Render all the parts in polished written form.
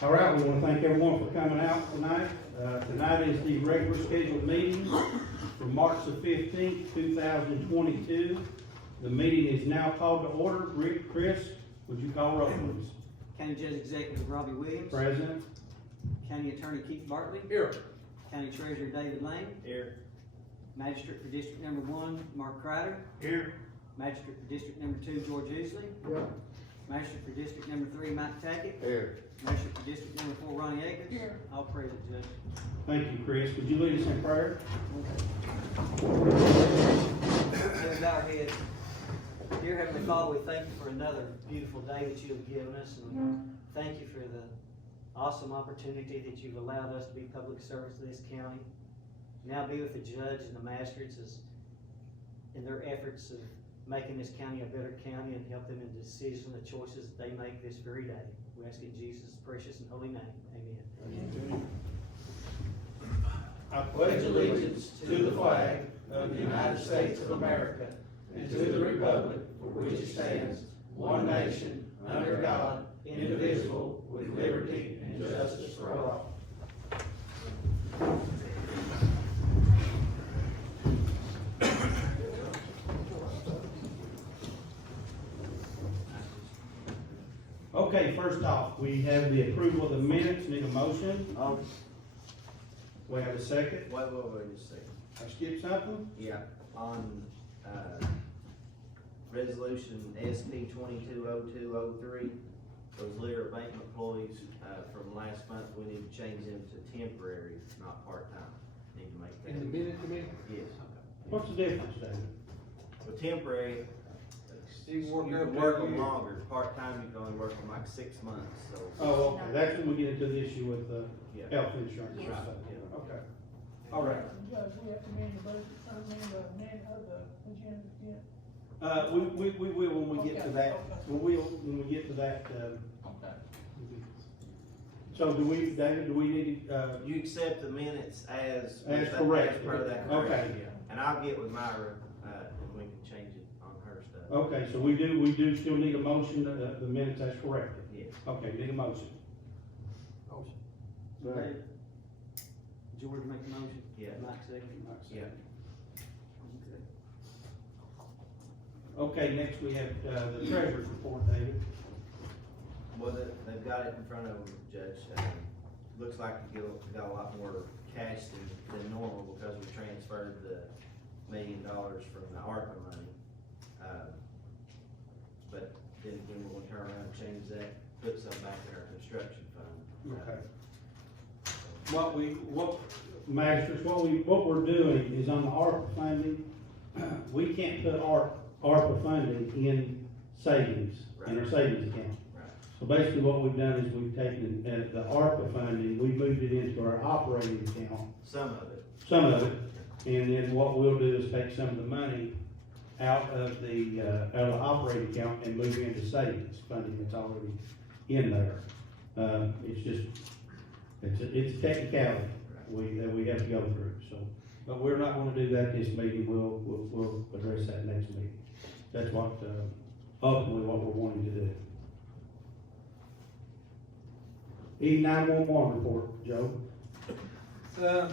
All right, we want to thank everyone for coming out tonight. Tonight is the regular scheduled meeting for March the 15th, 2022. The meeting is now called to order. Chris, would you call roll, please? County Judge Executive Robbie Williams. Present. County Attorney Keith Bartley. Here. County Treasurer David Lane. Here. Magistrate for District Number 1, Mark Crider. Here. Magistrate for District Number 2, George Usley. Here. Magistrate for District Number 3, Mike Tackett. Here. Magistrate for District Number 4, Ronnie Akins. Here. All present, Judge. Thank you, Chris. Would you lead us in prayer? Heads our heads. Dear Heavenly Father, we thank you for another beautiful day that you have given us, and thank you for the awesome opportunity that you've allowed us to be public servants of this county. Now be with the judge and the magistrates in their efforts of making this county a better county, and help them in the decisions and the choices that they make this very day. We ask in Jesus' precious and holy name. Amen. I Pledge allegiance to the flag of the United States of America and to the republic for which it stands, one nation, under God, indivisible, with liberty and justice for all. Okay, first off, we have the approval of the minutes. Need a motion? We have a second. Wait just a second. I skipped something? Yeah, on, resolution SP 220203, those litter bank employees, from last month, we need to change them to temporary, not part-time. Need to make that. In the minute, you mean? Yes. What's the difference, David? With temporary, You can work you up can to work a them year. longer, part-time, you can only work them like 6 months, so. Oh, okay, that's when we get into the issue with Yeah. health insurance. Right, yeah. Okay, all right. Judge, we have to amend the budget, amend the agenda again. We will when we get to that, we will when we get to that, Okay. so do we, David, do we need to, You accept the minutes as. correct? As per that. Okay. Yeah. And I'll get with Myra, and we can change it on her stuff. Okay, so we do still need a motion, the minutes as corrected? Yes. Okay, need a motion. Motion. Right. George make the motion. Yeah. Mike second. Yeah. Okay, next we have, the treasurer's report, David. Well, they've got it in front of them, Judge. Looks like we got a lot more cash than normal because we transferred the $1 million from the ARPA money. But then again, we're gonna turn around and change that, put some back in our construction fund. Okay. What we're doing is on the ARPA funding, we can't put ARPA funding in savings, in our savings account. Right. So basically what we've done is we've taken, the ARPA funding, we moved it into our operating account, Some of it. and then what we'll do is take some of the money out of the operating account and move it into savings funding that's already in there. It's just, it's a technicality that we have to go through, so. But we're not gonna do that this meeting, we'll address that next meeting. That's what, ultimately what we're wanting to do. E911 report, Joe. I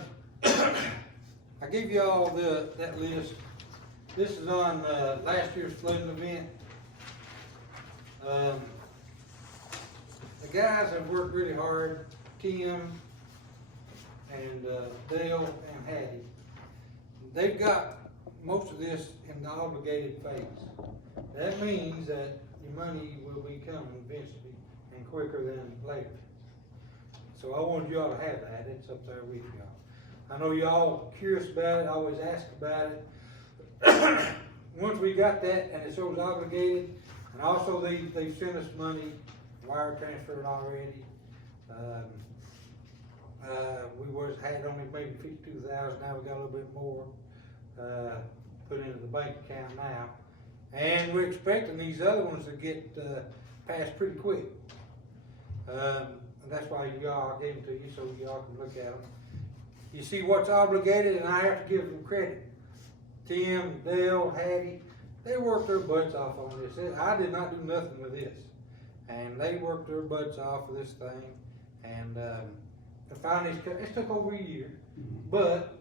gave you all that list. This is on, last year's flooding event. The guys have worked really hard, Tim and, Dale and Hattie. They've got most of this in the obligated phase. That means that your money will be coming eventually and quicker than later. So I wanted y'all to have that, it's up there with y'all. I know y'all curious about it, always ask about it. Once we got that and it's always obligated, and also they've sent us money, wire transferred already. We had only maybe 52,000, now we got a little bit more, put into the bank account now. And we're expecting these other ones to get, passed pretty quick. And that's why y'all, I gave them to you so y'all can look at them. You see what's obligated, and I have to give them credit. Tim, Dale, Hattie, they worked their butts off on this. I did not do nothing with this. And they worked their butts off for this thing. And, to find these, it took over a year, but,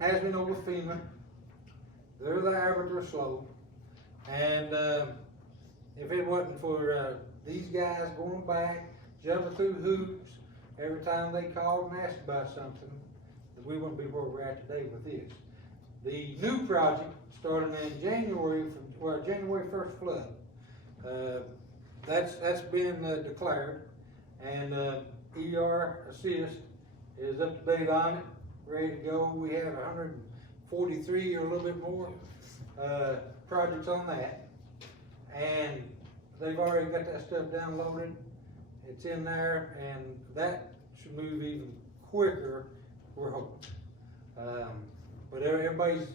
as we know with FEMA, they're there, but they're slow. And, if it wasn't for, these guys going back, jumping through hoops, every time they called and asked about something, we wouldn't be where we're at today with this. The new project starting in January, January 1st flood. That's been declared, and ER Assist is up to date on it, ready to go. We have 143 or a little bit more projects on that, and they've already got that stuff downloaded. It's in there, and that should move even quicker, we're hoping. But everybody's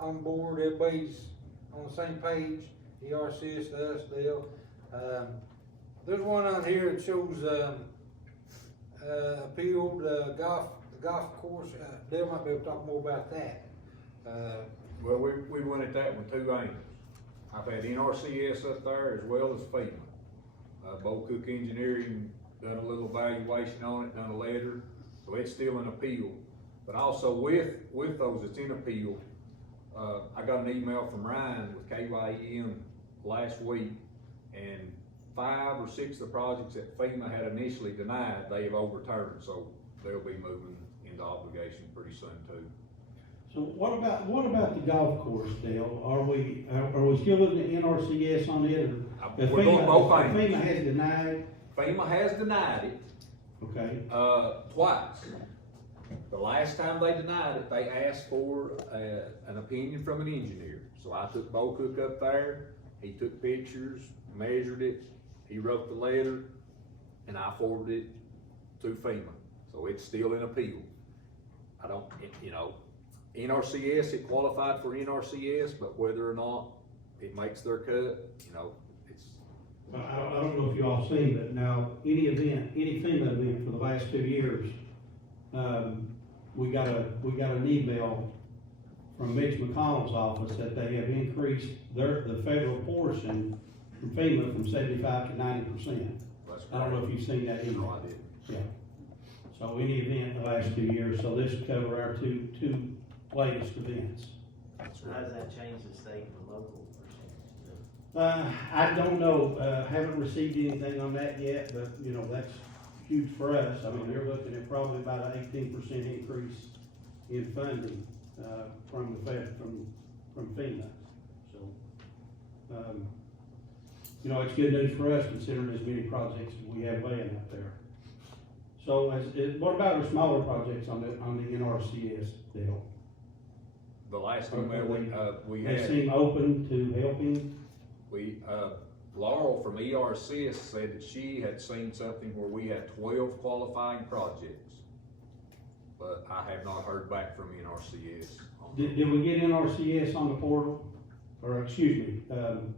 on board, everybody's on the same page, ER Assist, us, Dale. There's one on here that shows, appealed, golf course, Dale might be able to talk more about that. Well, we went at that with two angles. I've had NRCS up there as well as FEMA. Bo Cook Engineering done a little evaluation on it, done a letter, so it's still in appeal. But also with those that's in appeal, I got an email from Ryan with KYM last week, and 5 or 6 of the projects that FEMA had initially denied, they have overturned, so they'll be moving into obligation pretty soon too. So what about the golf course, Dale? Are we still looking at NRCS on it, or? We're doing both FEMA things. has denied, FEMA has denied it, okay, twice. The last time they denied it, they asked for an opinion from an engineer. So I took Bo Cook up there, he took pictures, measured it, he wrote the letter, and I forwarded it to FEMA. So it's still in appeal. I don't, NRCS, it qualified for NRCS, but whether or not it makes their cut, it's. I don't know if you all seen, but now, any FEMA event for the last 2 years, we got an email from Mitch McConnell's office that they have increased the federal portion from FEMA from 75 to 90%. I don't know if you've seen that email. No, I didn't. Yeah. So any event in the last 2 years, so this will cover our two latest events. So how does that change the state and the local percentage? I don't know, haven't received anything on that yet, but, that's huge for us. I mean, they're looking at probably about an 18% increase in funding, from the Fed, from FEMA. So, it's good news for us considering as many projects as we have laying out there. So what about our smaller projects on the NRCS deal? The last email we They had. seem open to helping. Laurel from ERCS said that she had seen something where we had 12 qualifying projects, but I have not heard back from NRCS. Did we get NRCS on the portal? Or, excuse me,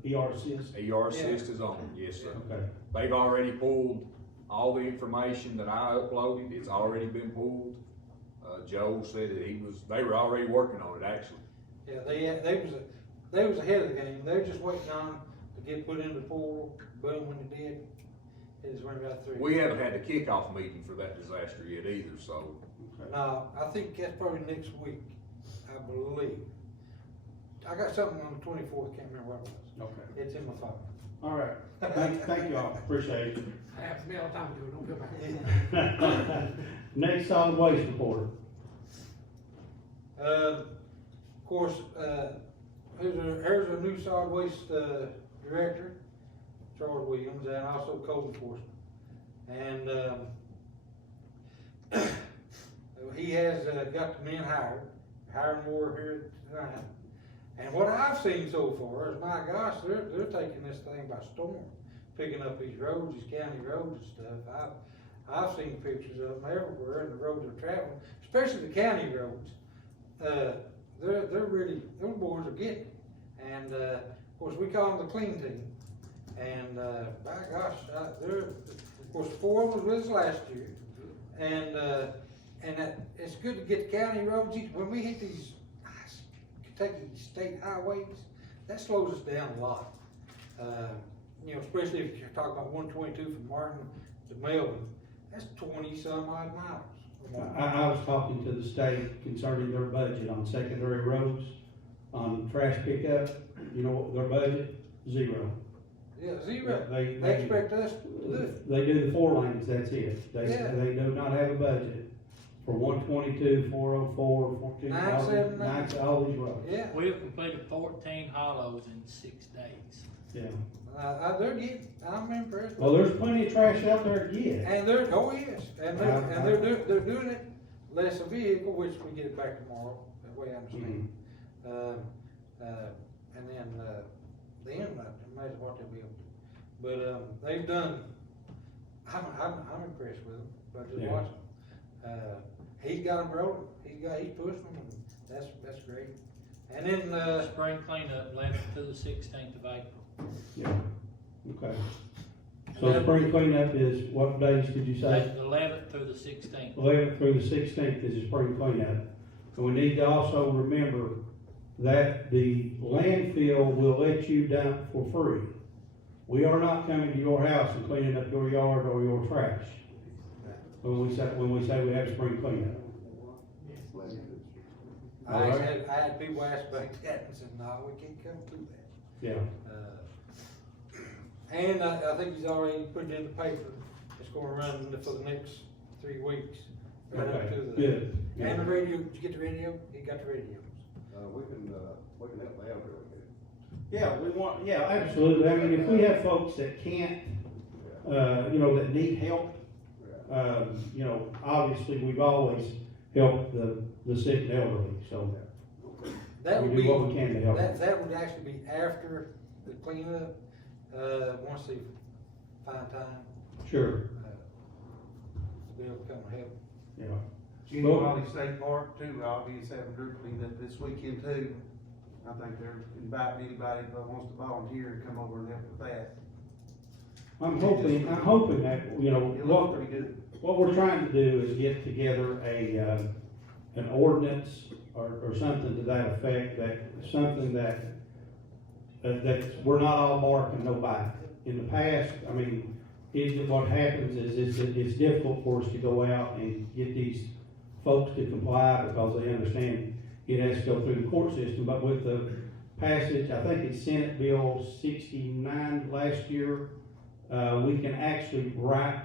ERCS? ERCS is on, yes, sir. Okay. They've already pulled all the information that I uploaded, it's already been pulled. Joe said that they were already working on it, actually. Yeah, they was ahead of the game. They were just waiting on to get put in the portal. Boom, when it did, it just went right through. We haven't had a kickoff meeting for that disaster yet either, so. No, I think that's probably next week, I believe. I got something on the 24th, can't remember what it was. Okay. It's in my phone. All right. Thank you all. Appreciate it. I have to be all the time to do it, don't feel bad. Next solid waste report. Of course, here's our new solid waste, director, Charles Williams, and also code enforcement. And, he has, got the men hiring more here tonight. And what I've seen so far is, my gosh, they're taking this thing by storm, picking up these roads, these county roads and stuff. I've seen pictures of them everywhere, and the roads are traveling, especially the county roads. They're really, those boys are getting it. And, of course, we call them the clean team. And, by gosh, of course, 4 of them was with us last year. And it's good to get the county roads. When we hit these Kentucky state highways, that slows us down a lot. you know, especially if you're talking about 122 from Martin to Melvin, that's 20-some odd miles. or more. I was talking to the state concerning their budget on secondary roads, on trash pickup, you know, what their budget, zero. Yeah, zero. They- They expect us to do it. They do the 4 lanes, that's it. Yeah. They do not have a budget for 122, 404, 14, 979. all these roads. Yeah, We've completed 14 hollows in 6 days. Yeah. they're getting, I'm impressed. Well, there's plenty of trash out there to get. And they're, oh yes, and they're doing it less a vehicle, which we get it back tomorrow, that way I understand. And then imagine what they'll be able to do. But, they've done, I'm impressed with them, but just Yeah. watching. He's got them rolling, he's pushing them, and that's great. And then, Spring cleanup 11th to the 16th of April. Yeah, okay. So spring cleanup is, what days did you say? The 11th through the 16th. 11th through the 16th is the spring cleanup. And we need to also remember that the landfill will let you dump for free. We are not coming to your house and cleaning up your yard or your trash. When we say we have spring cleanup. I had people ask about that and said, no, we can't come to that. Yeah, And I think he's already put it in the paper, it's gonna run for the next 3 weeks. Right up okay, to the. good. And the radio, did you get the radio? He got the radio. We can help the elderly with it. Yeah, we want, yeah, absolutely. I mean, if we have folks that can't, you know, that need help, you know, obviously, we've always helped the sick and elderly, so That we would do be, what we can to help. that would actually be after the cleanup, once they find time, Sure, to be able to come and help. yeah. Junior Valley State Park too, obviously having group cleanup this weekend too. I think they're inviting anybody that wants to volunteer and come over and help with that. I'm hoping that, you know, It looks pretty good. what we're trying to do is get together an ordinance or something to that effect, that we're not all bark and no bite. In the past, I mean, what happens is it's difficult for us to go out and get these folks to comply because they understand it has to go through the court system, but with the passage, I think it's Senate Bill 69 last year, we can actually write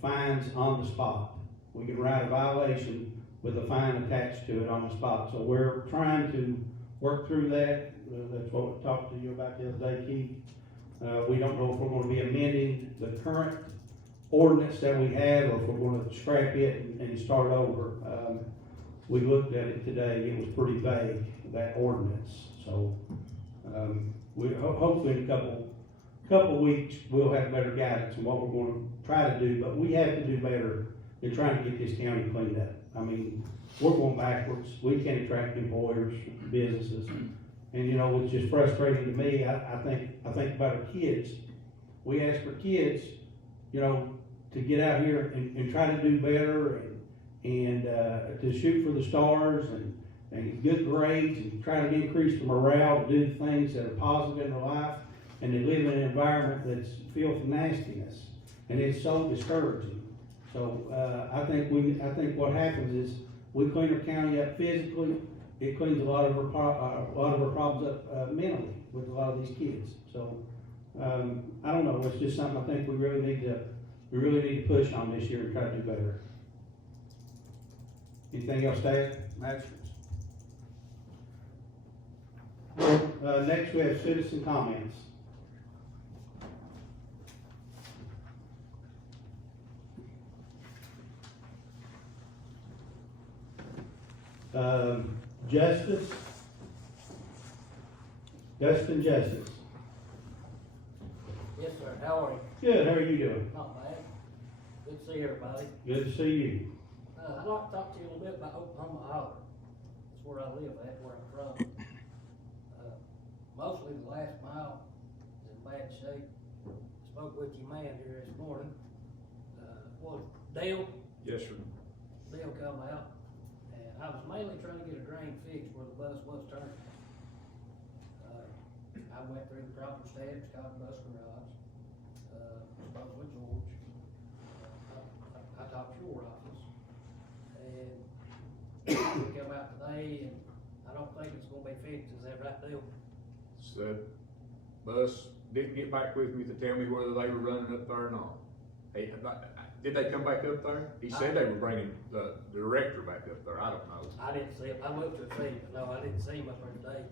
fines on the spot. We can write a violation with a fine attached to it on the spot. So we're trying to work through that. That's what we talked to you about the other day, Keith. We don't know if we're gonna be amending the current ordinance that we have, or if we're gonna scrap it and start over. We looked at it today, it was pretty vague, that ordinance. So, we, hopefully in a couple weeks, we'll have better guidance on what we're gonna try to do, but we have to do better than trying to get this county cleaned up. I mean, we're going backwards, we can't attract employers, businesses, and you know, it's just frustrating to me. I think about our kids. We ask for kids, you know, to get out here and try to do better and to shoot for the stars and good grades and try to increase the morale, to do things that are positive in their life, and they live in an environment that's filled with nastiness, and it's so discouraging. So I think what happens is we clean our county up physically. It cleans a lot of our problems up mentally with a lot of these kids. So I don't know. It's just something I think we really need to push on this year and try to do better. Anything else to add, Max? Next we have citizen comments. Justice. Dustin Justice. Yes, sir. How are you? Good, how are you doing? Not bad. Good to see everybody. Good to see you. I'd like to talk to you a little bit about Oklahoma Holler. That's where I live at, where I'm from. Mostly the last mile is in bad shape. Spoke with your man here this morning. Dale Yes, sir. come out, and I was mainly trying to get a drain fixed where the bus was turning. I went through the proper steps, called the bus garage. day, and I don't think it's gonna be fixed, is that right, Dale? So, bus didn't get back with me to tell me whether they were running up there or not. Hey, did they come back up there? He said they were bringing the director back up there, I don't know. I didn't see him, I looked to see him, but no, I didn't see him up there today.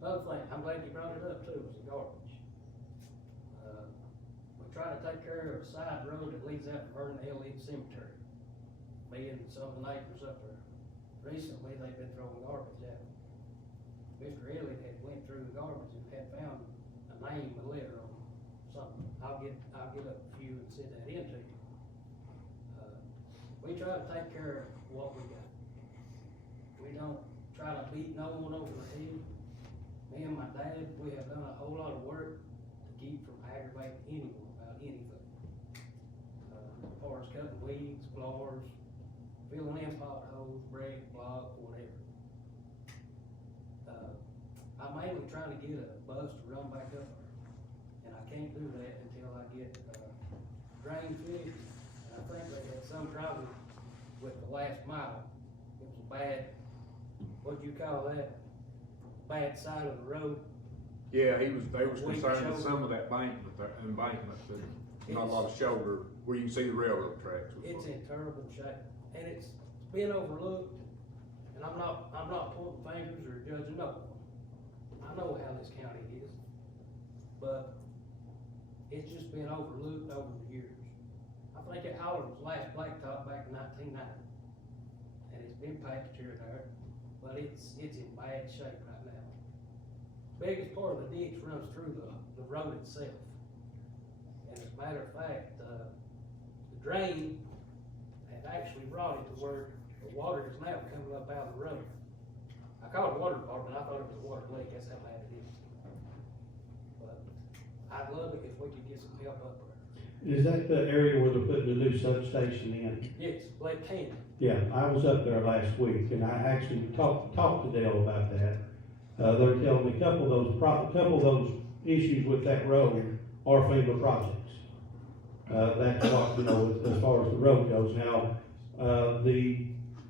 Another thing, I'm glad you brought it up too, was the garbage. We try to take care of a side road that leads out to Vernon Hill Cemetery. Me and some of the neighbors up there, recently, they've been throwing garbage out. Mr. Elliott had went through the garbage and had found a name, a letter on something. I'll get up a few and send that in to you. We try to take care of what we got. We don't try to beat no one over the head. Me and my dad, we have done a whole lot of work to keep from aggravating anyone about anything. As far as cutting weeds, blowers, filling in potholes, break, block, whatever. I'm mainly trying to get a bus to run back up there, and I can't do that until I get, drain fixed. And I think they had some problem with the last mile. It was a bad, what'd you call that? Bad side of the road. Yeah, they was Weak concerned with shoulder. some of that embankment, not a lot of shoulder, where you can see the railroad tracks. It's in terrible shape, and it's been overlooked, and I'm not pointing fingers or judging no one. I know how this county is, but it's just been overlooked over the years. I think it Howard was last blacktop back in 1990, and it's been patched here and there, but it's in bad shape right now. Biggest part of the ditch runs through the road itself. And as a matter of fact, the drain had actually brought it to where the water is now coming up out of the road. I called the water department, I thought it was a water leak, that's how bad it is. But I'd love it if we could get some help up there. Is that the area where they're putting the new substation in? Yes, Lake Canyon. Yeah, I was up there last week, and I actually talked to Dale about that. They're telling me a couple of those issues with that road are FEMA projects. That's what, as far as the road goes. Now,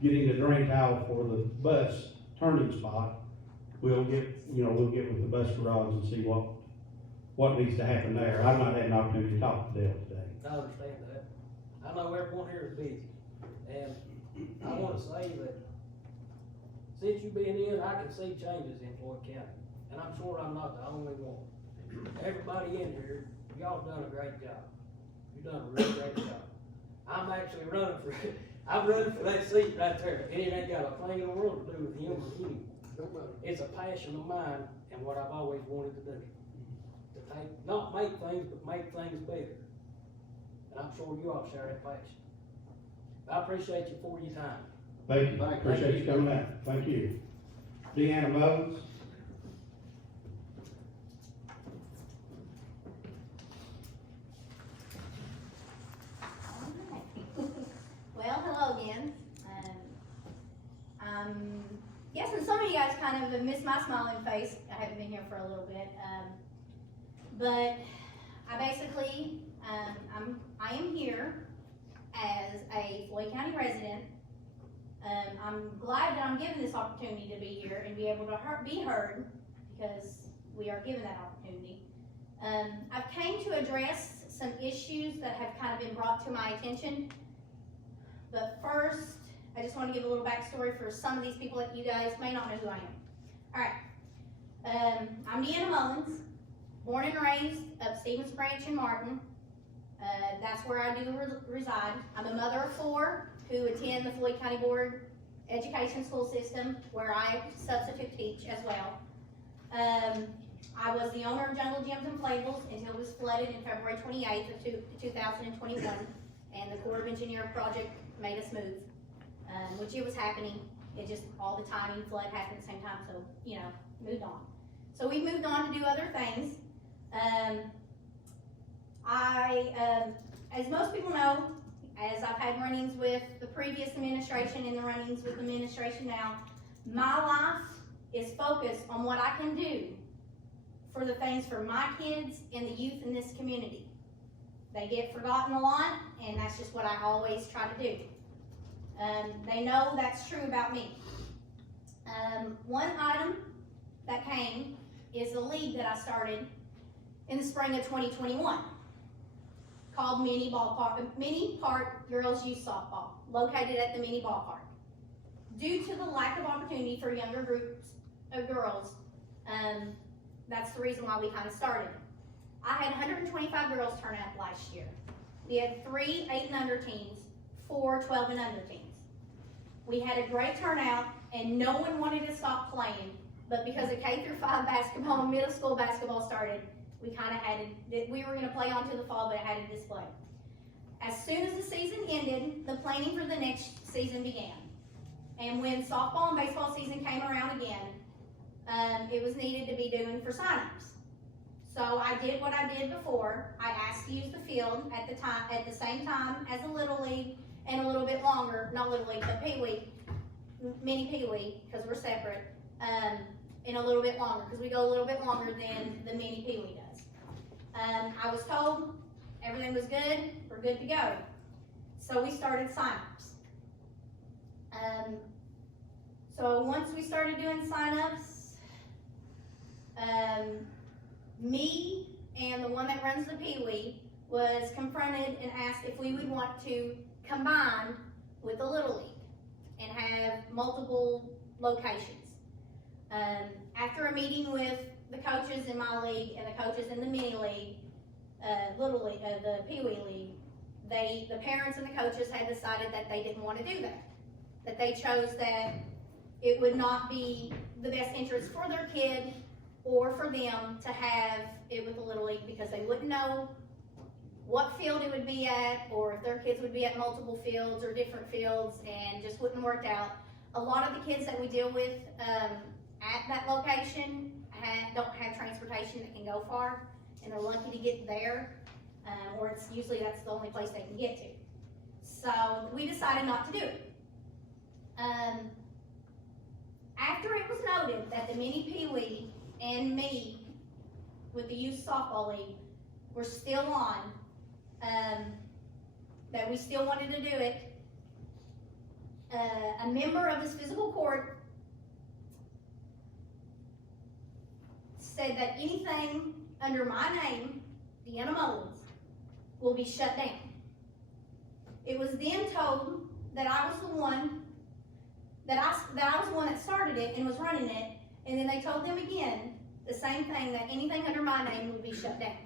getting the drain tile for the bus turning spot, we'll get with the bus garage and see what needs to happen there. I've not had an opportunity to talk to Dale today. I understand that. I know everyone here is busy, and I wanna say that since you've been in, I can see changes in Floyd County, and I'm sure I'm not the only one. Everybody in here, y'all done a great job. You've done a really great job. I'm actually I'm running for that seat right there, and it ain't got a thing in the world to do with him or anyone. It's a passion of mine and what I've always wanted to do. Not make things, but make things better. And I'm sure you all share that passion. I appreciate you for your time. Thank you, appreciate you coming out, thank you. Deanna Mullins? Well, hello again. I'm guessing some of you guys kind of have missed my smiling face. I haven't been here for a little bit. But I basically, I am here as a Floyd County resident. I'm glad that I'm given this opportunity to be here and be able to be heard, because we are given that opportunity. I've came to address some issues that have kind of been brought to my attention. But first, I just want to give a little backstory for some of these people that you guys may not know who I am. Alright, I'm Deanna Mullins, born and raised up Stevens Branch in Martin. That's where I do reside. I'm a mother of 4 who attend the Floyd County Board Education School System, where I substitute teach as well. I was the owner of Jungle Gyms and Playbles until it was flooded in February 28th of 2021, and the Corps of Engineer project made us move, which it was happening. It just, all the timing, flood happened at the same time, so, moved on. So we moved on to do other things. As most people know, as I've had run-ins with the previous administration and the run-ins with the administration now, my life is focused on what I can do for the things for my kids and the youth in this community. They get forgotten a lot, and that's just what I always try to do. They know that's true about me. One item that came is the league that I started in the spring of 2021 called Mini Park Girls Youth Softball, located at the Mini Ballpark. Due to the lack of opportunity for younger groups of girls, that's the reason why we kind of started. I had 125 girls turn out last year. We had 3 8 and under teams, 4 12 and under teams. We had a great turnout, and no one wanted to stop playing, but because of K through 5 basketball and middle school basketball started, we kind of had it, we were going to play on to the fall, but it had a display. As soon as the season ended, the planning for the next season began. And when softball and baseball season came around again, it was needed to be doing for signups. So I did what I did before. I asked to use the field at the same time as a Little League, and a little bit longer, not Little League, but Pee Wee, mini Pee Wee, because we're separate, and a little bit longer, because we go a little bit longer than the mini Pee Wee does. I was told everything was good, we're good to go. So we started signups. So once we started doing signups, me and the one that runs the Pee Wee was confronted and asked if we would want to combine with the Little League and have multiple locations. After a meeting with the coaches in my league and the coaches in the mini league, Little League, the Pee Wee league, the parents and the coaches had decided that they didn't want to do that. That they chose that it would not be the best interest for their kid or for them to have it with the Little League, because they wouldn't know what field it would be at, or if their kids would be at multiple fields or different fields, and just wouldn't work out. A lot of the kids that we deal with at that location don't have transportation that can go far, and they're lucky to get there, or it's usually that's the only place they can get to. So we decided not to do it. After it was noted that the mini Pee Wee and me with the youth softball league were still on, that we still wanted to do it, a member of this fiscal court said that anything under my name, Deanna Mullins, will be shut down. It was then told that I was the one that started it and was running it, and then they told them again the same thing, that anything under my name would be shut down.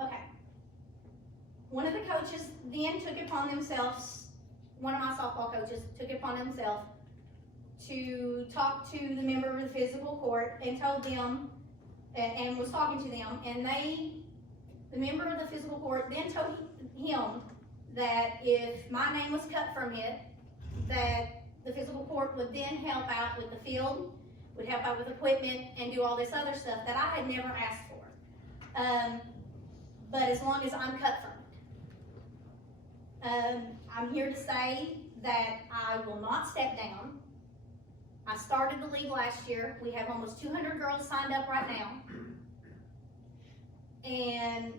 Okay. One of the coaches then took it upon themselves, one of my softball coaches took it upon himself to talk to the member of the physical court and told them, and was talking to them, and the member of the physical court then told him that if my name was cut from it, that the physical court would then help out with the field, would help out with equipment, and do all this other stuff that I had never asked for. But as long as I'm cut from it. I'm here to say that I will not step down. I started the league last year. We have almost 200 girls signed up right now. And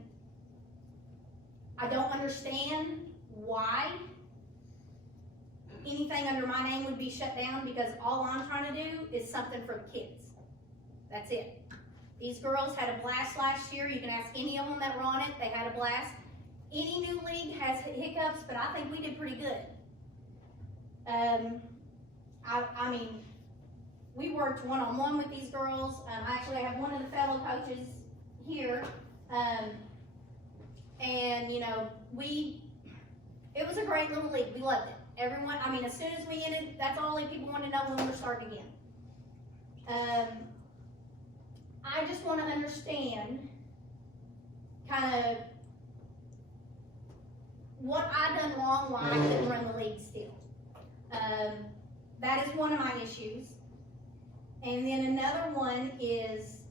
I don't understand why anything under my name would be shut down, because all I'm trying to do is something for the kids. That's it. These girls had a blast last year. You can ask any of them that were on it. They had a blast. Any new league has hiccups, but I think we did pretty good. I mean, we worked one-on-one with these girls. Actually, I have one of the fellow coaches here. And you know, it was a great little league. We loved it. Everyone, I mean, as soon as we ended, that's all people wanted to know when we were starting again. I just want to understand kind of what I done wrong, why I couldn't run the league still. That is one of my issues. And then another one is,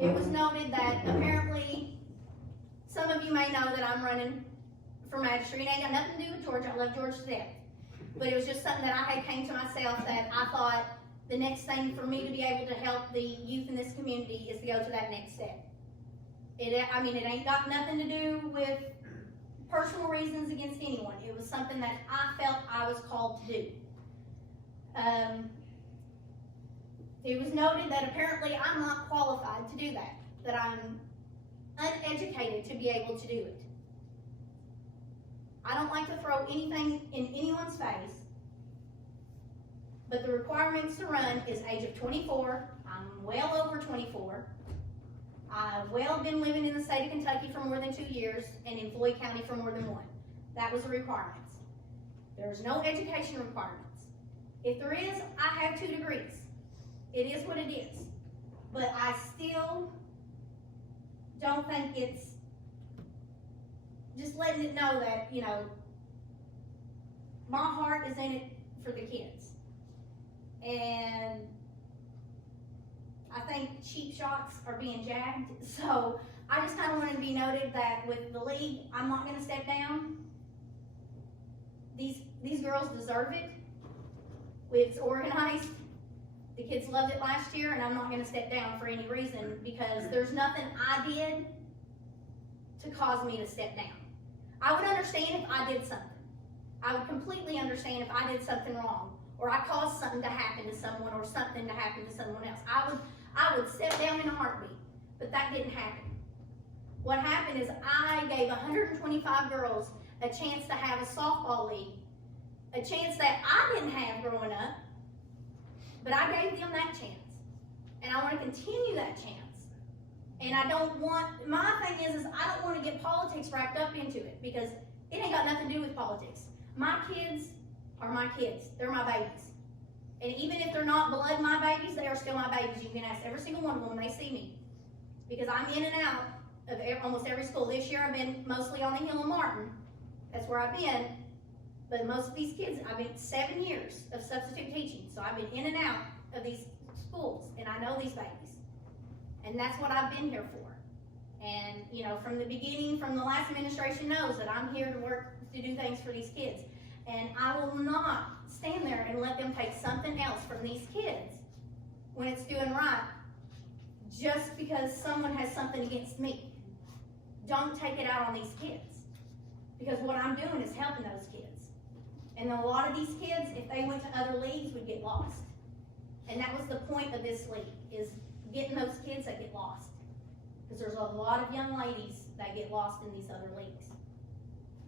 it was noted that apparently, some of you may know that I'm running for magistrate. It ain't got nothing to do with George. I love George to death. But it was just something that I had came to myself that I thought the next thing for me to be able to help the youth in this community is to go to that next step. It ain't got nothing to do with personal reasons against anyone. It was something that I felt I was called to do. It was noted that apparently I'm not qualified to do that I'm uneducated to be able to do it. I don't like to throw anything in anyone's face, but the requirements to run is age of 24. I'm well over 24. I've been living in the state of Kentucky for more than 2 years and in Floyd County for more than 1. That was the requirements. There's no education requirements. If there is, I have 2 degrees. It is what it is. But I still don't think it's just letting it know that, my heart is in it for the kids. And I think cheap shots are being jagged. So I just kind of wanted to be noted that with the league, I'm not going to step down. These girls deserve it. It's organized. The kids loved it last year, and I'm not going to step down for any reason because there's nothing I did to cause me to step down. I would understand if I did something. I would completely understand if I did something wrong, or I caused something to happen to someone, or something to happen to someone else. I would step down in a heartbeat, but that didn't happen. What happened is I gave 125 girls a chance to have a softball league, a chance that I didn't have growing up, but I gave them that chance. And I want to continue that chance. And I don't want, my thing is I don't want to get politics wrapped up into it because it ain't got nothing to do with politics. My kids are my kids. They're my babies. And even if they're not blood my babies, they are still my babies. You can ask every single one of them when they see me. Because I'm in and out of almost every school. This year I've been mostly on the Hill of Martin. That's where I've been. But most of these kids, I've been 7 years of substitute teaching. So I've been in and out of these schools. And I know these babies. And that's what I've been here for. And, from the beginning, from the last administration knows that I'm here to work to do things for these kids. And I will not stand there and let them take something else from these kids when it's doing right just because someone has something against me. Don't take it out on these kids. Because what I'm doing is helping those kids. And a lot of these kids, if they went to other leagues, would get lost. And that was the point of this league, is getting those kids that get lost. Because there's a lot of young ladies that get lost in these other leagues.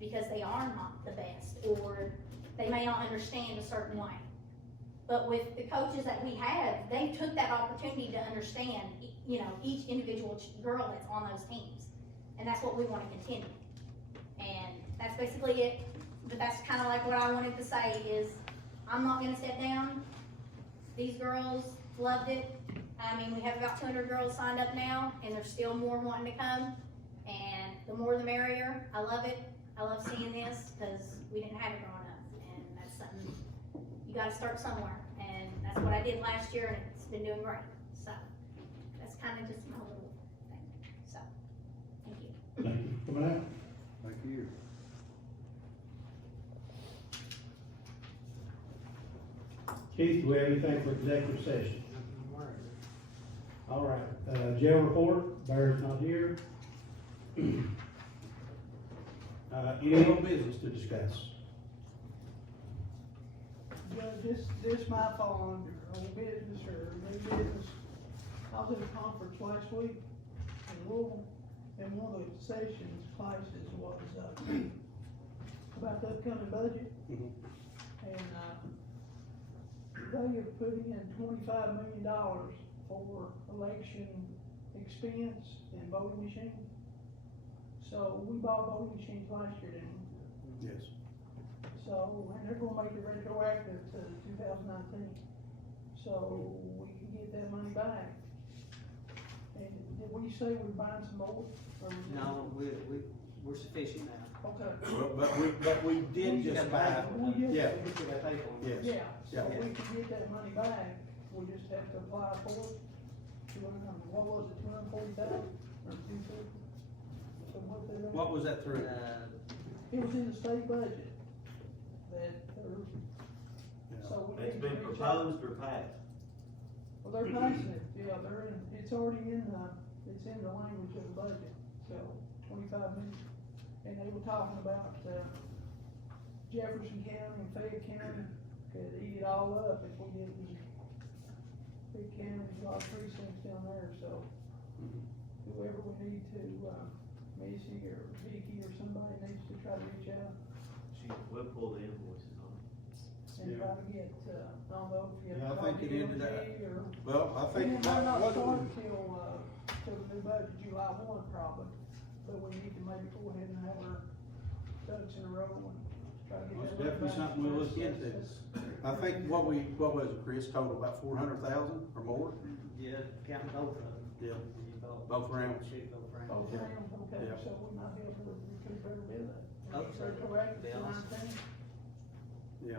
Because they are not the best, or they may not understand a certain way. But with the coaches that we have, they took that opportunity to understand, each individual girl that's on those teams. And that's what we want to continue. And that's basically it. But that's kind of like what I wanted to say is, I'm not going to step down. These girls loved it. We have about 200 girls signed up now, and there's still more wanting to come. And the more the merrier. I love it. I love seeing this because we didn't have it growing up, and that's something, you got to start somewhere, and that's what I did last year, and it's been doing great. So that's kind of just my little thing. So thank you. Thank you for coming out. Thank you. Keith, do we have anything for executive session? All right, jail report, Barry's not here. Any old business to discuss? Judge, this might fall under old business or new business. I was at a conference last week in Louisville, and one of the sessions classes was about the upcoming budget. Mhm. And they have put in $25 million for election expense and voting machines. So we bought voting machines last year, didn't we? Yes. So, and they're gonna make it retroactive to 2019. So we can get that money back. And did we say we're buying some more? Or we- No, we're sufficient now. Okay. But we did just buy, yeah, yes. Yeah, so Yeah. we can get that money back, we just have to apply for it. What was it, 240,000 or 250? So What was that through? It was in the state budget that, so we. It's need been to reach out. proposed or passed? Well, they're passing it, yeah, it's already in the language of the budget, so 25 million. And they were talking about, Jefferson County and Fayette County could eat it all up if we get the big counties, a lot of precincts down there, so whoever we need to, Missy or Vicky or somebody needs to try to reach out We'll pull the invoices on it. and try to get, I don't know if you Yeah, I have. think it ended up- LG or. Well, I And think it might not what, start till the new budget, July 1 probably, but we need to maybe go ahead and have our ducks in a row and try to get well, it's that. definitely something we'll look into. I think what was it, Chris, total about 400,000 or more? Yeah, counting both of them. Yeah. You Both rounds. Shoot, both rounds. Both rounds, okay, Yeah. so we might be able to recoup every bit of that. Hope so. Is that correct, Be it's awesome. 19? Yeah,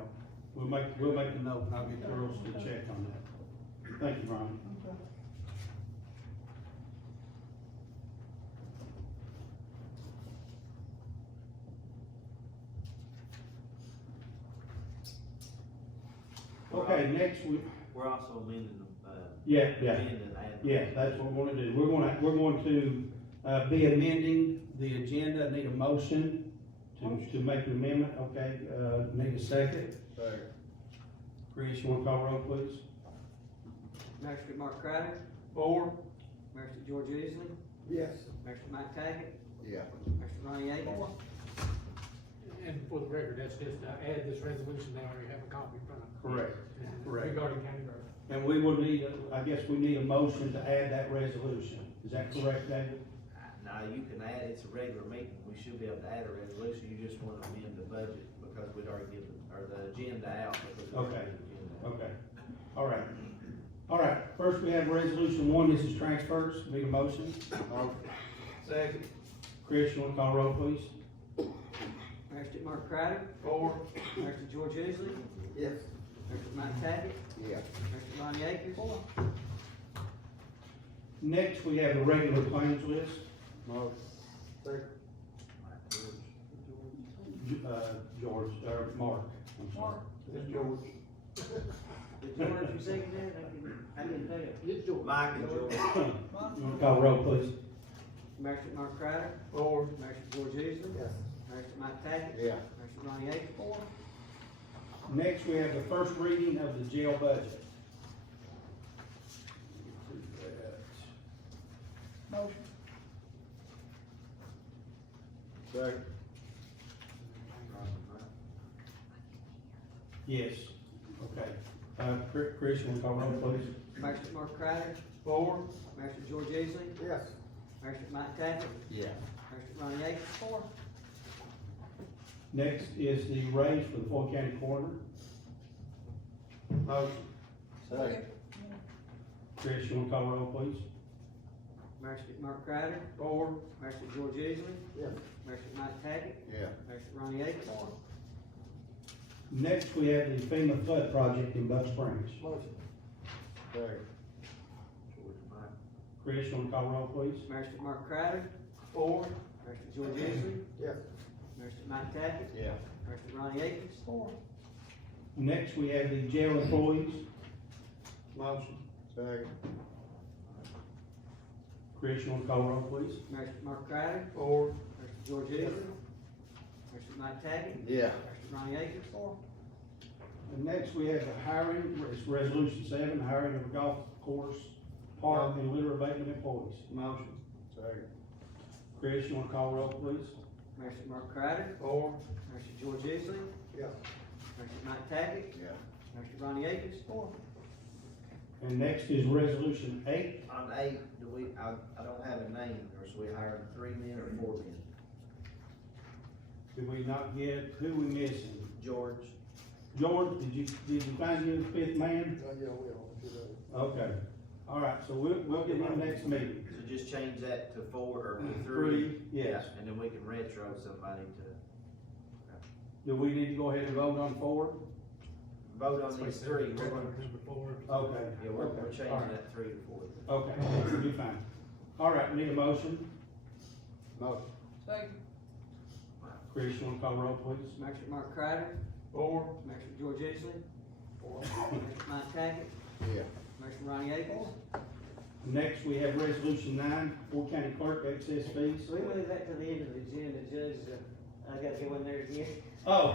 we'll make a note, and I'll get girls to check on that. Thank you, Ronnie. Okay. Okay, next We're also amending the, yeah, amending the ad. yeah, that's what we're gonna do. We're going to, be amending the agenda. Need a motion to make the amendment, okay, need a second. Second. Chris, you wanna call roll, please? Magistrate Mark Crowder, Four. Magistrate George Easley, Yes. Magistrate Mike Tackett, Yeah. Magistrate Ronnie Akins. And for the record, that's just, add this resolution down where you have a copy in front of. Correct. Correct. Regarding county road. And we will need, I guess we need a motion to add that resolution. Is that correct, David? Now, you can add, it's a regular meeting, we should be able to add a resolution, you just want to amend the budget because we'd already given, or the agenda out. because we already Okay. did the agenda out. Okay, all right. All right, first we have resolution 1, this is transfers, need a motion? Second. Chris, you wanna call roll, please? Magistrate Mark Crowder, Four. Magistrate George Easley, Yes. Magistrate Mike Tackett, Yeah. Magistrate Ronnie Akins. Next, we have the regular claims list. Motion. Second. George, or Mark, I'm sorry. Mark. It's George. Did George, you second that? I can tell you. It's George. Mike and George. You wanna call roll, please? Magistrate Mark Crowder, Four. Magistrate George Easley, Yes. Magistrate Mike Tackett, Yeah. Magistrate Ronnie Akins. Next, we have the first reading of the jail budget. Motion. Second. Yes, okay. Chris, you wanna call roll, please? Magistrate Mark Crowder, Four. Magistrate George Easley, Yes. Magistrate Mike Tackett, Yeah. Magistrate Ronnie Akins. Next is the raise for the Floyd County Coroner. Motion. Second. Chris, you wanna call roll, please? Magistrate Mark Crowder, Four. Magistrate George Easley, Yes. Magistrate Mike Tackett, Yeah. Magistrate Ronnie Akins. Next, we have the FEMA flood project in Buck Springs. Motion. Second. Chris, you wanna call roll, please? Magistrate Mark Crowder, Four. Magistrate George Easley, Yes. Magistrate Mike Tackett, Yeah. Magistrate Ronnie Akins. Next, we have the jail employees. Motion. Second. Chris, you wanna call roll, please? Magistrate Mark Crowder, Four. Magistrate George Easley, Magistrate Mike Tackett, Yeah. Magistrate Ronnie Akins. And next, we have the hiring, it's resolution 7, hiring of golf course, park, and litter abatement employees. Motion. Second. Chris, you wanna call roll, please? Magistrate Mark Crowder, Four. Magistrate George Easley, Yeah. Magistrate Mike Tackett, Yeah. Magistrate Ronnie Akins. And next is resolution 8. On 8, I don't have a name, or so we hired 3 men or 4 men? Did we not get, who we missing? George, George, did you find you the 5th man? Yeah, we all. Okay, all right, so we'll get him next meeting. so just change that to 4 or to 3. Three, yes. And then we can retro somebody to Do we need to go ahead and vote on 4? vote on these 3. We're gonna, Number 4. Okay. yeah, we're Okay, changing all right. that 3 to 4. Okay, that'll be fine. All right, need a motion? Motion. Second. Chris, you wanna call roll, please? Magistrate Mark Crowder, Four. Magistrate George Easley, Magistrate Mike Tackett, Yeah. Commissioner Ronnie Aples. Next, we have resolution 9, Fort County Clerk excess fees. So we move that to the end of the agenda, Judge, I gotta go in there again. Oh,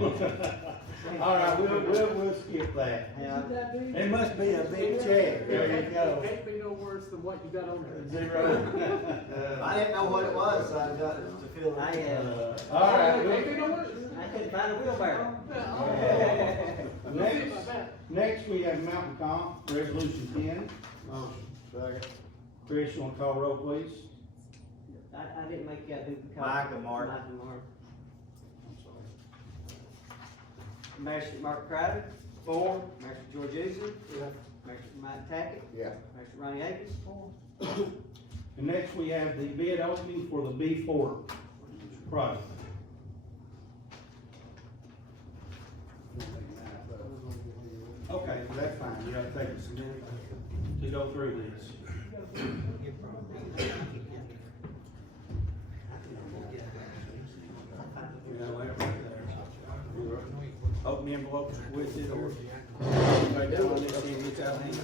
all right, we'll skip that. Yeah. It must be a big check. There you go. Can't be no worse than what you got on there. Zero. I didn't know what it was, so I got to fill I, it. All right. Can't be no worse. I couldn't find a wheelbarrow. Next, we have Mountain Comp, resolution 10. Motion. Second. Chris, you wanna call roll, please? I didn't make out who. Micah Martin. Micah Martin. Commissioner Mark Crowder. 4. Commissioner George User. Yeah. Commissioner Mike Tackett. Yeah. Commissioner Ronnie Akins. 4. And next, we have the bid opening for the B4 project. Okay, that's fine, you gotta take us a minute to go through this. You know, that right there. Open the envelopes with it, or anybody down on this end gets out of hand.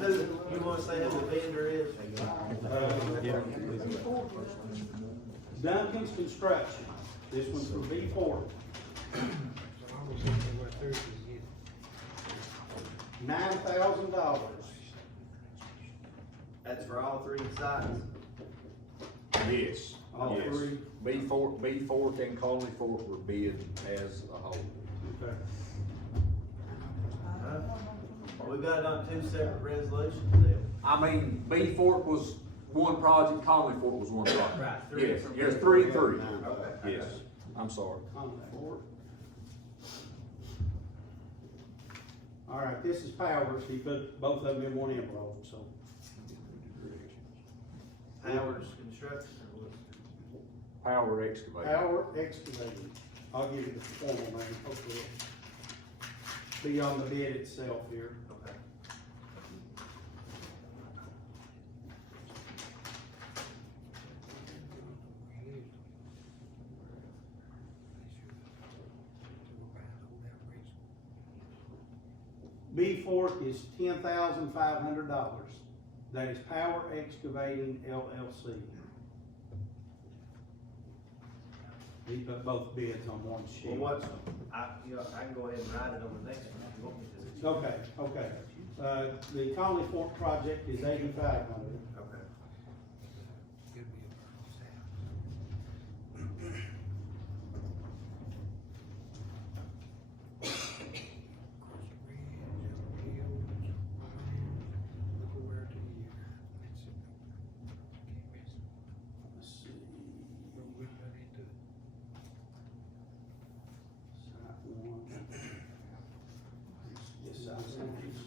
Who, you wanna say who the vendor is? Duncan's Construction, this one's for B4. $9,000. That's for all 3 sites. Yes, All yes. three. B Fork and Colony Fork were bid as a whole. Okay. We got it on 2 separate resolutions there. I mean, B Fork was one project, Colony Fork was one project. Right, 3 Yes, from yes, B 3 Fork. and 3. Okay. Yes, I'm sorry. All right, this is Powers, he put both of them in one envelope, so. Howard's Construction or what's? Power excavator. Power Excavating, I'll give you the formal name, hopefully it'll be on the bid itself here. Okay. B Fork is $10,500. That is Power Excavating LLC. He put both bids on one sheet. Well, what's, I can go ahead and write it on the next one if you want me to. Okay. The Conley Fork project is $8,500. Okay. Let's see. Site one. This side is-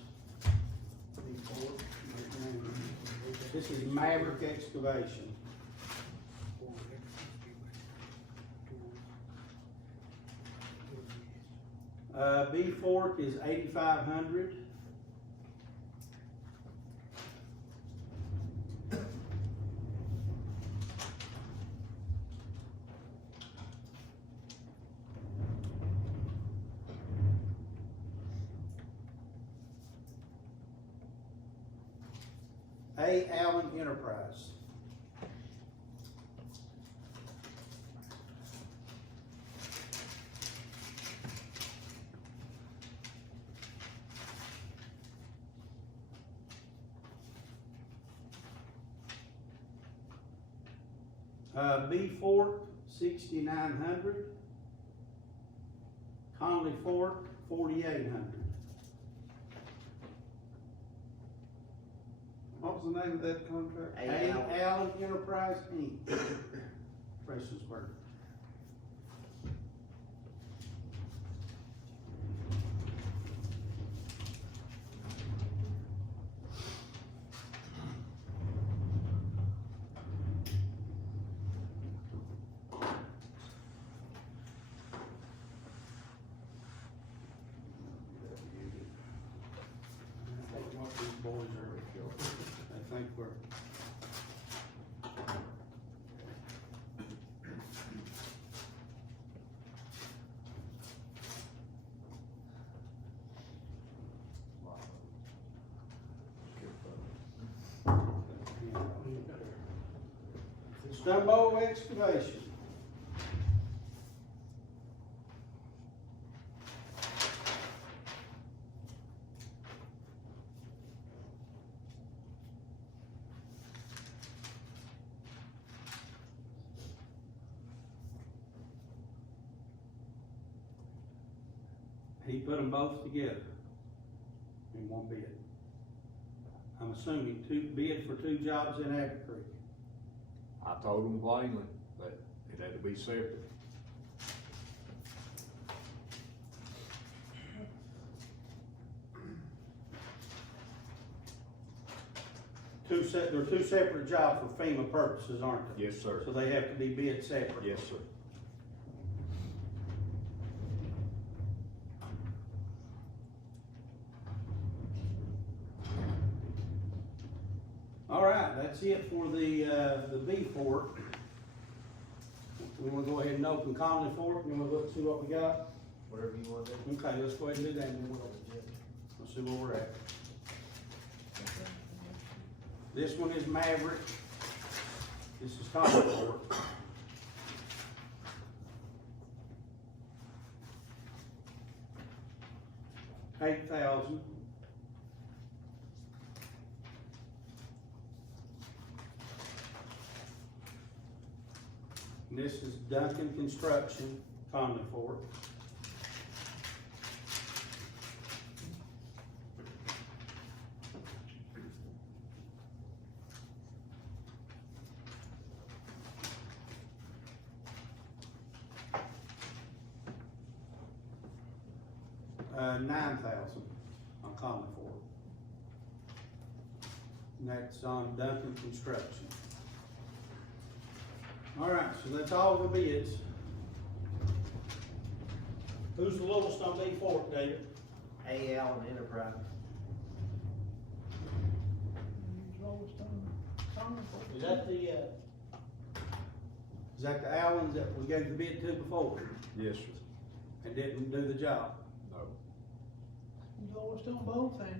This is Maverick Excavation. B Fork is $8,500. A. Allen Enterprise. B Fork, 6,900. Conley Fork, 4,800. What was the name of that contract? A. Allen Enterprise, Inc. Prestonsburg. What these boys are, I think we're. Stumbo Excavation. He put them both together in one bid. I'm assuming bid for two jobs in Abbey Creek. I told them plainly that it had to be separate. They're two separate jobs for FEMA purposes, aren't they? Yes, sir. So they have to be bid separate. Yes, sir. All right, that's it for the B Fort. We wanna go ahead and open Conley Fort, you wanna look, see what we got? Whatever you want to do. Okay, let's go ahead and do that, and then we'll see where we're at. This one is Maverick. This is Conley Fort. $8,000. This is Duncan Construction, Conley Fort. $9,000 on Conley Fort. And that's on Duncan Construction. All right, so that's all the bids. Who's the lowest on B Fort, David? A. Allen Enterprise. Lowest on Conley Fort. Is that the Allens that we gave the bid to before Yes, sir. and didn't do the job? No. Lowest on both then.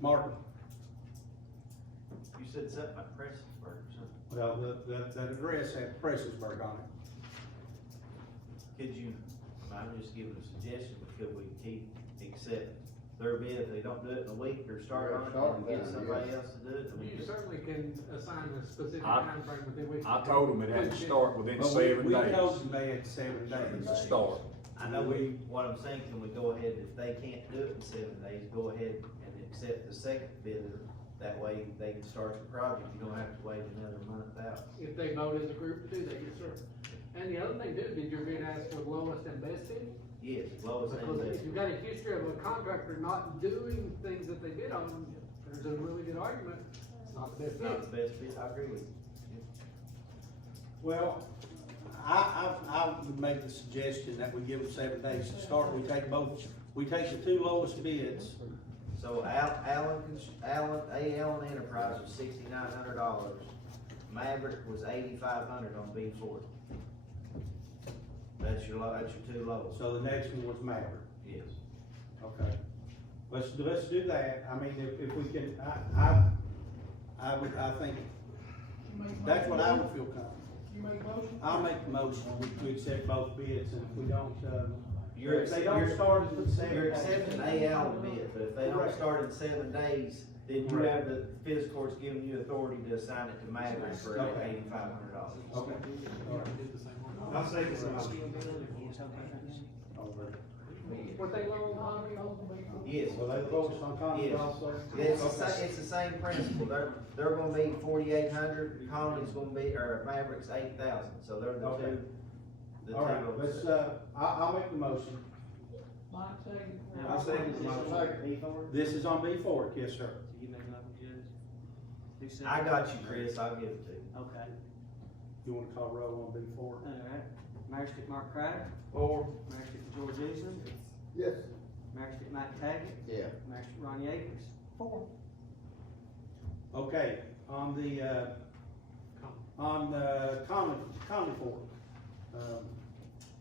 Martin? You said something about Prestonsburg or something. Well, that address had Prestonsburg on it. Could you, I'm just giving a suggestion, but could we accept their bid if they don't do it in a week or start on it and get somebody else to do it? I mean, You certainly can assign a specific I- timeframe within which. I told them it had to start within But 7 we days told them they had 7 days. to start. I know what I'm saying, can we go ahead, if they can't do it in 7 days, go ahead and accept the second bidder? That way they can start the project, you don't have to wait another month out. If they vote as a group to do that, yes, sir. And the other thing too, did your bid ask for the lowest and best bid? Yes, Lois and Because if best. you've got a history of a contractor not doing things that they bid on, there's a really good argument, it's not the best It's not bid. the best bid, I agree with you. Well, I would make the suggestion that we give them 7 days to start. We take the two lowest bids. So A. Allen Enterprise was $6,900. Maverick was $8,500 on B Fort. That's your two lowest. So the next one was Maverick. Yes. Okay. Let's do that. I mean, if we can, I think, You make a that's what I motion? would feel comfortable. You make a motion? I'll make the motion to accept both bids, and if we don't, You're, if they don't start it with 7 you're days. accepting A. Allen bid, but if they don't Correct. start in 7 days, then you Correct. have the fiscal court's giving you authority to assign it to Maverick for Okay. $8,500. Okay. I'll second the Were they low on Yes. Well, they focused on Conley Yes. also? It's the same principle, they're gonna be 4,800, Conley's gonna be, or Maverick's 8,000, so they're the Okay. two. the All right, two of let's, us. I'll make the motion. Mike second. I'll second the motion. This is on B Fort, yes, sir. You make another judge? Who said I that? got you, Chris, I'll give it to you. Okay, You wanna call roll on B Fort? alright. Mayor Stick Mark Craddock, Four. Mayor Stick George Eastman, Yes. Mayor Stick Mike Taggett, Yeah. Mayor Stick Ronnie Akers. Four. Okay, on the Conley Fort,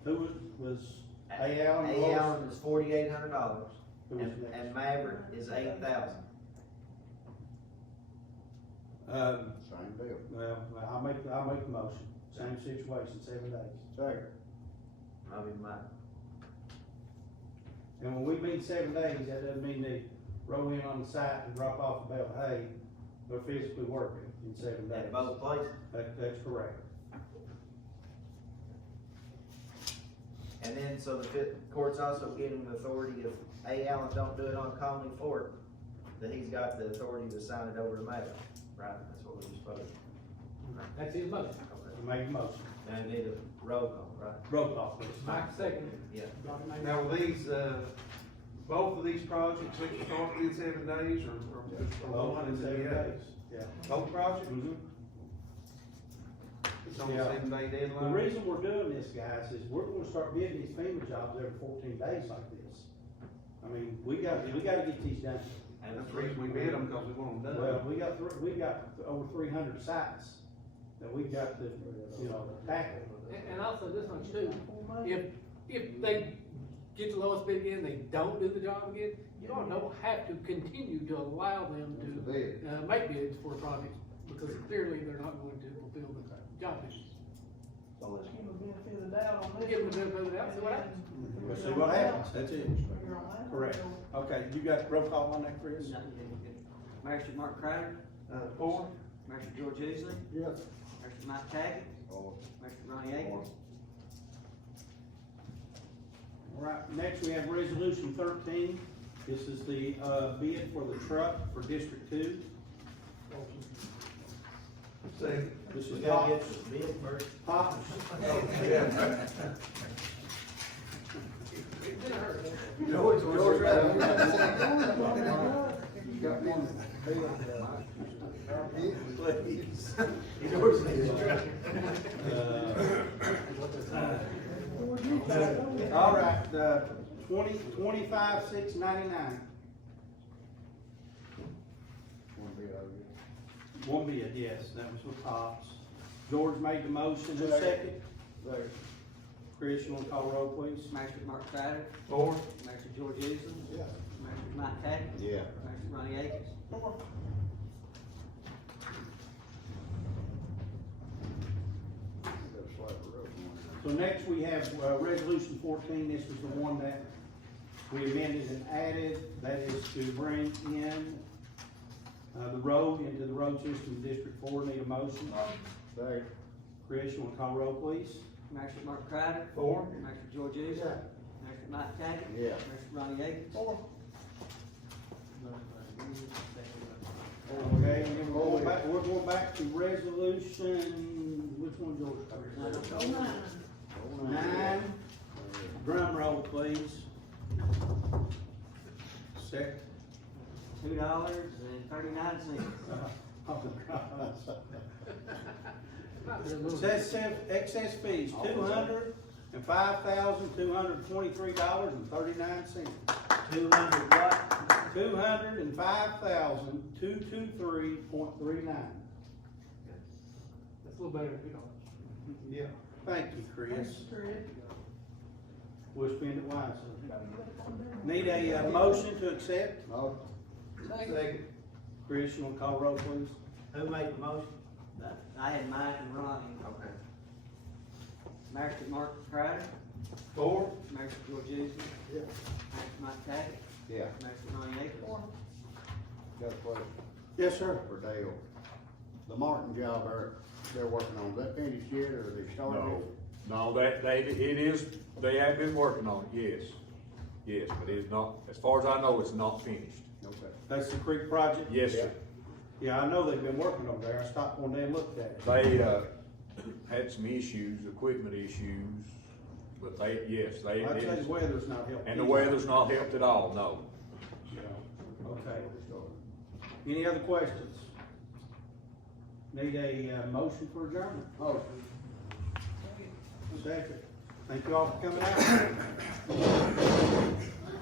who was A. Allen? the A. lowest? Allen is $4,800, Who was and next? Maverick is 8,000. Same deal. Well, I'll make the motion, same situation, 7 days. Second. I'll be mine. And when we mean 7 days, that doesn't mean they roll in on the site and drop off a bell, hey, they're physically working in 7 days. At both places. That's correct. And then, so the court's also giving the authority if A. Allen don't do it on Conley Fort, that he's got the authority to sign it over to Mayo, right? That's what we were supposed to. That's his motion. Make a motion. And I need a roll call, right? Roll call, please. Mike second. Yeah. Now, will these, both of these projects that start within 7 days, or Both one in is 7 the days, yeah. Both projects? Mhm. It's on the Yeah. 7 day The deadline? reason we're doing this, guys, is we're gonna start bidding these FEMA jobs every 14 days like this. I mean, we gotta get these done. And that's the reason we bid them, because we want them Well, done. we got over 300 sites that we've got to, tackle. And also this one too, if they get the lowest bid again, they don't do the job again, you don't have to continue to allow them to, make bids for projects, because clearly they're not going to fulfill the job duties. So let's give them the benefit of the doubt on this. Give them the benefit of the doubt, see what happens. We'll see what happens, that's it. Figure on that. Correct. Okay, you got roll call on that, Chris? Master Mark Crowder, Four? Master George Easley, Yes. Master Mike Taggett, Or. Master Ronnie Akins. All right, next we have resolution 13. This is the, bid for the truck for District 2. Second. This We is gotta get Pops. the bid first. Pops. George, You got one. Please. George needs a truck. All right, 25,699. One bid, yes, that was with Pops. George made the motion, who's second? There. Chris, you wanna call roll, please? Master Mark Crowder, Four? Master George Easley, Yeah. Master Mike Taggett, Yeah. Master Ronnie Akins. So next we have, resolution 14, this was the one that we amended and added, that is to bring in, the road into the road system in District 4, need a motion? Second. Chris, you wanna call roll, please? Master Mark Crowder, Four? Master George Easley, Master Mike Taggett, Yeah. Master Ronnie Akins. Okay, and then we're going back to resolution, which one, George? 9, drum roll, please. Second. $2.39. Excess fees, $205,223.39. 200 what? $205,223.39. That's a little better than $2. Yeah. Thank you, Chris. We'll spend it wisely. Need a motion to accept? No. Second. Chris, you wanna call roll, please? Who made the motion? I had Mike and Ronnie. Okay. Master Mark Crowder, Four? Master George Easley, Yeah. Master Mike Taggett, Yeah. Master Ronnie Akins. Got a question Yes, sir. for Dale. The Martin job they're working on, is that finished yet, or they started No, it? no, they have been working on it, yes. Yes, but it's not, as far as I know, it's not finished. Okay. That's the creek project? Yes, sir. Yeah, I know they've been working over there. I stopped one day and looked at it. They, had some issues, equipment issues, but I'd say the weather's not helping. and the weather's not helped at all, no. Yeah. Okay. Any other questions? Need a, motion for adjournment? Oh. Second. Thank you all for coming out.